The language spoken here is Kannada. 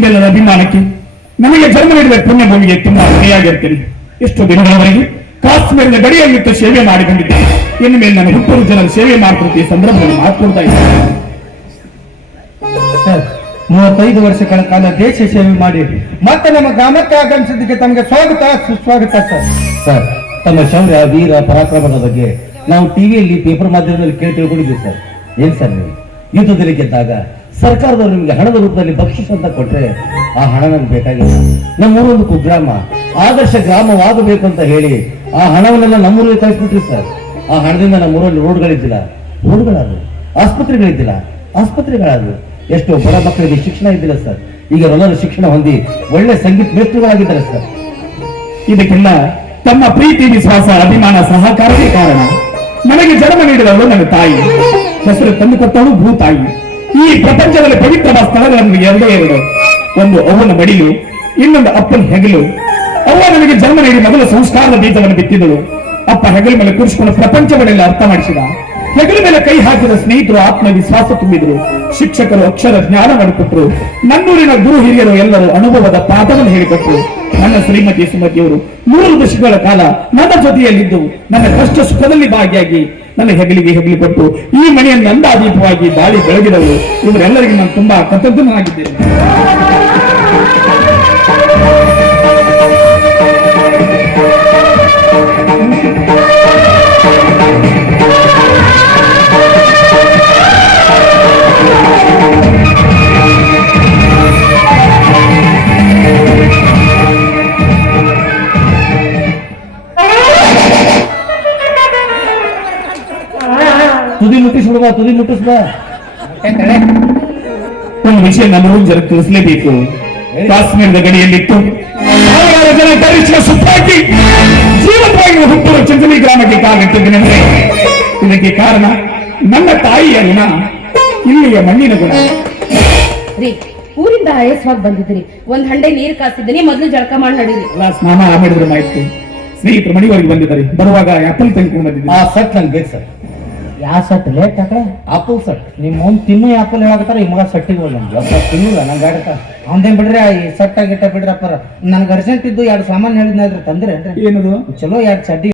ನಿಮ್ಮೆಲ್ಲರ ಅಭಿಮಾನಕ್ಕೆ ನಮಗೆ ಜನ್ಮ ನೀಡಿದ ಪುಣ್ಯ ಭೂಮಿಗೆ ತುಂಬಾ ಋಣಿಯಾಗಿರ್ತೀನಿ. ಎಷ್ಟು ದಿನಗಳವರೆಗೆ ಕಾಶ್ಮೀರದ ಗಡಿಯಲ್ಲಿಟ್ಟು ಸೇವೆ ಮಾಡಿ ಬಂದಿದ್ದೇನೆ. ಇನ್ನು ಮೇಲೆ ನನ್ನ ಹುಟ್ಟೂರು ಜನರ ಸೇವೆ ಮಾಡ್ತಿದ್ದ ಈ ಸಂದರ್ಭದಲ್ಲಿ ಮಾತನಾಡ್ತಾ ಇದ್ದೇನೆ. ಸರ್, 35 ವರ್ಷಗಳ ಕಾಲ ದೇಶ ಸೇವೆ ಮಾಡಿ ಮತ್ತೆ ನಮ್ಮ ಗ್ರಾಮಕ್ಕೆ ಆಗಮಿಸಿದ್ದಕ್ಕೆ ತಮಗೆ ಸ್ವಾಗತ ಸುಸ್ವಾಗತ. ಸರ್, ತಮ್ಮ ಶೌರ್ಯ ವೀರ ಪರಾಕ್ರಮದ ಬಗ್ಗೆ ನಾವು ಟಿವಿಯಲ್ಲಿ ಪೇಪರ್ ಮಾಧ್ಯಮದಲ್ಲಿ ಕೇಳಿ ತಿಳ್ಕೊಂಡಿದ್ದೀವಿ ಸರ್. ಏನ್ ಸರ್, ನೀವು ಯುದ್ಧದಲ್ಲಿ ಗೆದ್ದಾಗ ಸರ್ಕಾರದವರು ನಿಮಗೆ ಹಣದ ರೂಪದಲ್ಲಿ ಬಕ್ಷಿಸ್ ಅಂತ ಕೊಟ್ರೆ ಆ ಹಣ ನನ್ಗೆ ಬೇಕಾಗಿಲ್ಲ. ನಮ್ಮೂರೊಂದು ಕುಗ್ರಾಮ ಆದರ್ಶ ಗ್ರಾಮವಾಗಬೇಕು ಅಂತ ಹೇಳಿ ಆ ಹಣವನ್ನೆಲ್ಲ ನಮ್ಮೂರಿಗೆ ಕಳಿಸ್ಬಿಟ್ರಿ ಸರ್. ಆ ಹಣದಿಂದ ನಮ್ಮೂರಲ್ಲಿ ರೋಡ್ಗಳಿದ್ದಿಲ್ಲ, ರೋಡ್ಗಳಾದ್ರು, ಆಸ್ಪತ್ರೆಗಳಾದ್ರು, ಎಷ್ಟೋ ಬಡ ಮಕ್ಕಳಿಗೆ ಶಿಕ್ಷಣ ಇದ್ದಿಲ್ಲ ಸರ್. ಈಗ ಎಲ್ಲರೂ ಶಿಕ್ಷಣ ಹೊಂದಿ ಒಳ್ಳೆ ಸಂಗೀತ ಮೇಷ್ಟ್ರುಗಳಾಗಿದ್ದಾರೆ ಸರ್. ಇದಕ್ಕೆಲ್ಲ ತಮ್ಮ ಪ್ರೀತಿ, ವಿಶ್ವಾಸ, ಅಭಿಮಾನ, ಸಹಕಾರವೇ ಕಾರಣ. ನನಗೆ ಜನ್ಮ ನೀಡಿದವಳು ನನ್ನ ತಾಯಿ, ಹೆಸರು ತಂದುಕೊಟ್ಟವಳು ಭೂತಾಯಿ. ಈ ಪ್ರಪಂಚದಲ್ಲಿ ಪವಿತ್ರವಾದ ಸ್ಥಳಗಳನ್ನು ಎರಡೇ ಎರಡು, ಒಂದು ಅವ್ವನ ಮಡಿಲು, ಇನ್ನೊಂದು ಅಪ್ಪನ ಹೆಗಲು. ಅವ್ವ ನನಗೆ ಜನ್ಮ ನೀಡಿ ಮೊದಲು ಸಂಸ್ಕಾರದ ಬೀಜವನ್ನು ಬಿತ್ತಿದಳು. ಅಪ್ಪ ಹೆಗಲ ಮೇಲೆ ಕೂರಿಸಿಕೊಂಡು ಪ್ರಪಂಚವನ್ನೆಲ್ಲ ಅರ್ಥ ಮಾಡಿಸಿದ. ಹೆಗಲ ಮೇಲೆ ಕೈ ಹಾಕಿದ ಸ್ನೇಹಿತರು ಆತ್ಮವಿಶ್ವಾಸ ತುಂಬಿದ್ರು. ಶಿಕ್ಷಕರು ಅಕ್ಷರ ಜ್ಞಾನ ಮಾಡಿಕೊಟ್ರು. ನನ್ನೂರಿನ ಗುರು ಹಿರಿಯರು ಎಲ್ಲರೂ ಅನುಭವದ ಪಾಠವನ್ನು ಹೇಳಿಕೊಟ್ರು. ನನ್ನ ಶ್ರೀಮತಿ ಸುಮತಿಯವರು 3 ದಶಕಗಳ ಕಾಲ ನನ್ನ ಜೊತೆಯಲ್ಲಿದ್ದು ನನ್ನ ಕಷ್ಟ ಸುಖದಲ್ಲಿ ಭಾಗಿಯಾಗಿ ನನ್ನ ಹೆಗಲಿಗೆ ಹೆಗಲಿ ಕೊಟ್ಟು ಈ ಮನೆಯನ್ನು ನಂದಾದೀಪವಾಗಿ ದಾಳಿ ಬೆಳಗಿದವರು. ಇವರೆಲ್ಲರಿಗೂ ನಾನು ತುಂಬಾ ಕೃತಜ್ಞನಾಗಿದ್ದೇನೆ. ತುದಿ ಮುಟ್ಟಿಸ್ಬಾ. ಒಂದು ವಿಷಯ ನಮಗೂ ಜನ ತಿಳಿಸಲೇಬೇಕು. ಕಾಶ್ಮೀರದ ಗಡಿಯಲ್ಲಿತ್ತು ಸಾವಿರಾರು ಜನ ಪರೀಕ್ಷೆ ಸುತ್ತಾಕಿ ಜೀವನವಾಗಿ ಹುಟ್ಟೂರು ಚಂಚಲಿ ಗ್ರಾಮಕ್ಕೆ ಕಾಲಿಟ್ಟಿದ್ದೇನೆಂದ್ರೆ ಇದಕ್ಕೆ ಕಾರಣ ನನ್ನ ತಾಯಿಯ ಋಣ, ಇಲ್ಲಿಯ ಮಣ್ಣಿನ ಗುಣ. ಊರಿಂದ ಆಯಸ್ವಾಗಿ ಬಂದಿದ್ದೀರಿ, ಒಂದ್ ಹಂಡೆ ನೀರು ಕಾಸಿದ್ದೀನಿ, ಮೊದಲು ಜಳಕ ಮಾಡಿ ನಡೀರಿ. ಸ್ನಾನ ಮಾಡಿದ್ರೆ ಮಾಹಿತಿ. ಸ್ನೇಹಿತರು ಮನೆಯವರೆಗೆ ಬಂದಿದ್ದಾರೆ. ಬರುವಾಗ ಆಪಲ್ ತೆಗೆದುಕೊಂಡು ಬಂದಿದ್ದೀನಿ. ಆ ಸಟ್ ನಂಗೆ ಬೇಕು ಸರ್. ಯಾವ ಸಟ್ ಲೇಟ್ ಆಕಡೆ ಆಪಲ್ ಸಟ್. ನಿಮ್ಮ ಅವ್ನು ತಿನ್ನು ಆಪಲ್ ಹೇಳಕತ್ತಾರ, ಈ ಮಗ ಸಟ್ಟಿಗೆ ನಮ್ಗೆ ತಿನ್ನಿಲ್ಲ ನಂಗೆ ಆಡಕ. ಅವನೇನ್ ಬಿಡ್ರಿ, ಈ ಸಟ್ಟ ಗಿಟ್ಟ ಬಿಡ್ರಪ್ಪ. ನನ್ಗೆ ಅರ್ಜೆಂಟ್ ಇದ್ದು 2 ಸಾಮಾನು ಹೇಳಿದ್ನ ತಂದ್ರೆ ಏನದು? ಚಲೋ 2 ಚಡ್ಡಿ